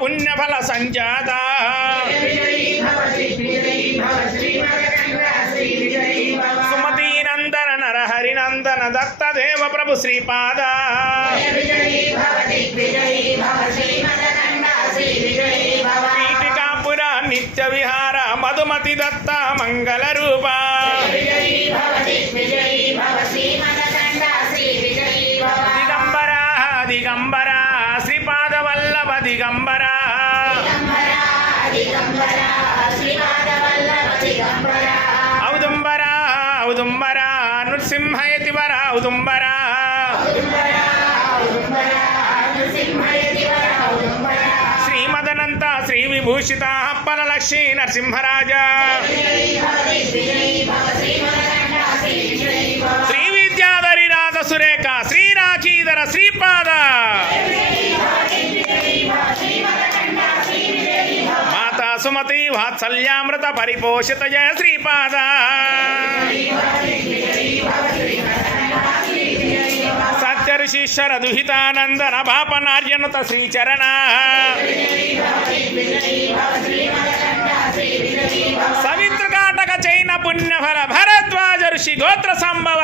పుణ్యఫల సంజాత సుమతి నందన నరహరి నందన దత్త దేవ ప్రభు శ్రీపాద పీఠికాపుర నిత్య విహార మధుమతి దత్త మంగళ రూప దిగంబర దిగంబర శ్రీపాద వల్లభ దిగంబర ఔదుంబర ఔదుంబర నృసింహయతివర ఔదుంబర శ్రీమదనంత శ్రీ విభూషిత అప్పల లక్ష్మీ నరసింహరాజ శ్రీ విద్యాధరి రాధ సురేఖ శ్రీ రాఖీధర శ్రీపాద మాతా సుమతి వాత్సల్యామృత పరిపోషిత జయ శ్రీపాద సత్యఋషీశ్వర దుహితానందన పాపనార్యనుత శ్రీచరణ సవితృకాటక చైన పుణ్యఫల భరద్వాజ ఋషి గోత్ర సంభవ